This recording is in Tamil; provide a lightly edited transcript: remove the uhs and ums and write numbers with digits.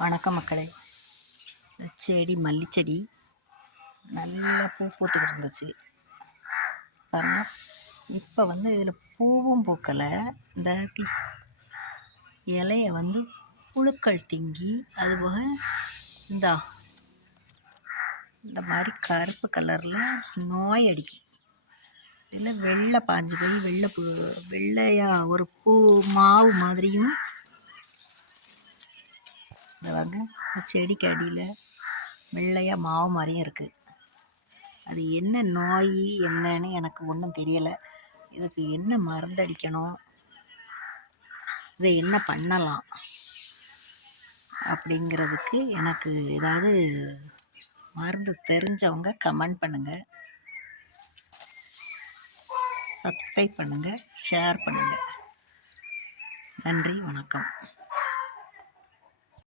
வணக்கம் மக்களே. இந்த செடி மல்லிச்செடி நல்லா பூ பூத்துக்கிட்டு இருந்துச்சு பாருங்க. இப்போ இதில் பூவும் பூக்கலை. இந்த இலைய புழுக்கள் திங்கி அதுபோக இந்த மாதிரி கருப்பு கலரில் நோய் அடிக்கும். இதில் வெள்ளை பாஞ்சு போய் வெள்ளையாக ஒரு பூ மாவு மாதிரியும் இந்த செடிக்கு அடியில் வெள்ளையாக மாவு மாதிரியும் இருக்குது. அது என்ன நோய் என்னன்னு எனக்கு ஒன்றும் தெரியலை. இதுக்கு என்ன மருந்தடிக்கணும், இதை என்ன பண்ணலாம் அப்படிங்கிறதுக்கு எனக்கு ஏதாவது மருந்து தெரிஞ்சவங்க கமெண்ட் பண்ணுங்கள், சப்ஸ்கிரைப் பண்ணுங்கள், ஷேர் பண்ணுங்கள். நன்றி, வணக்கம்.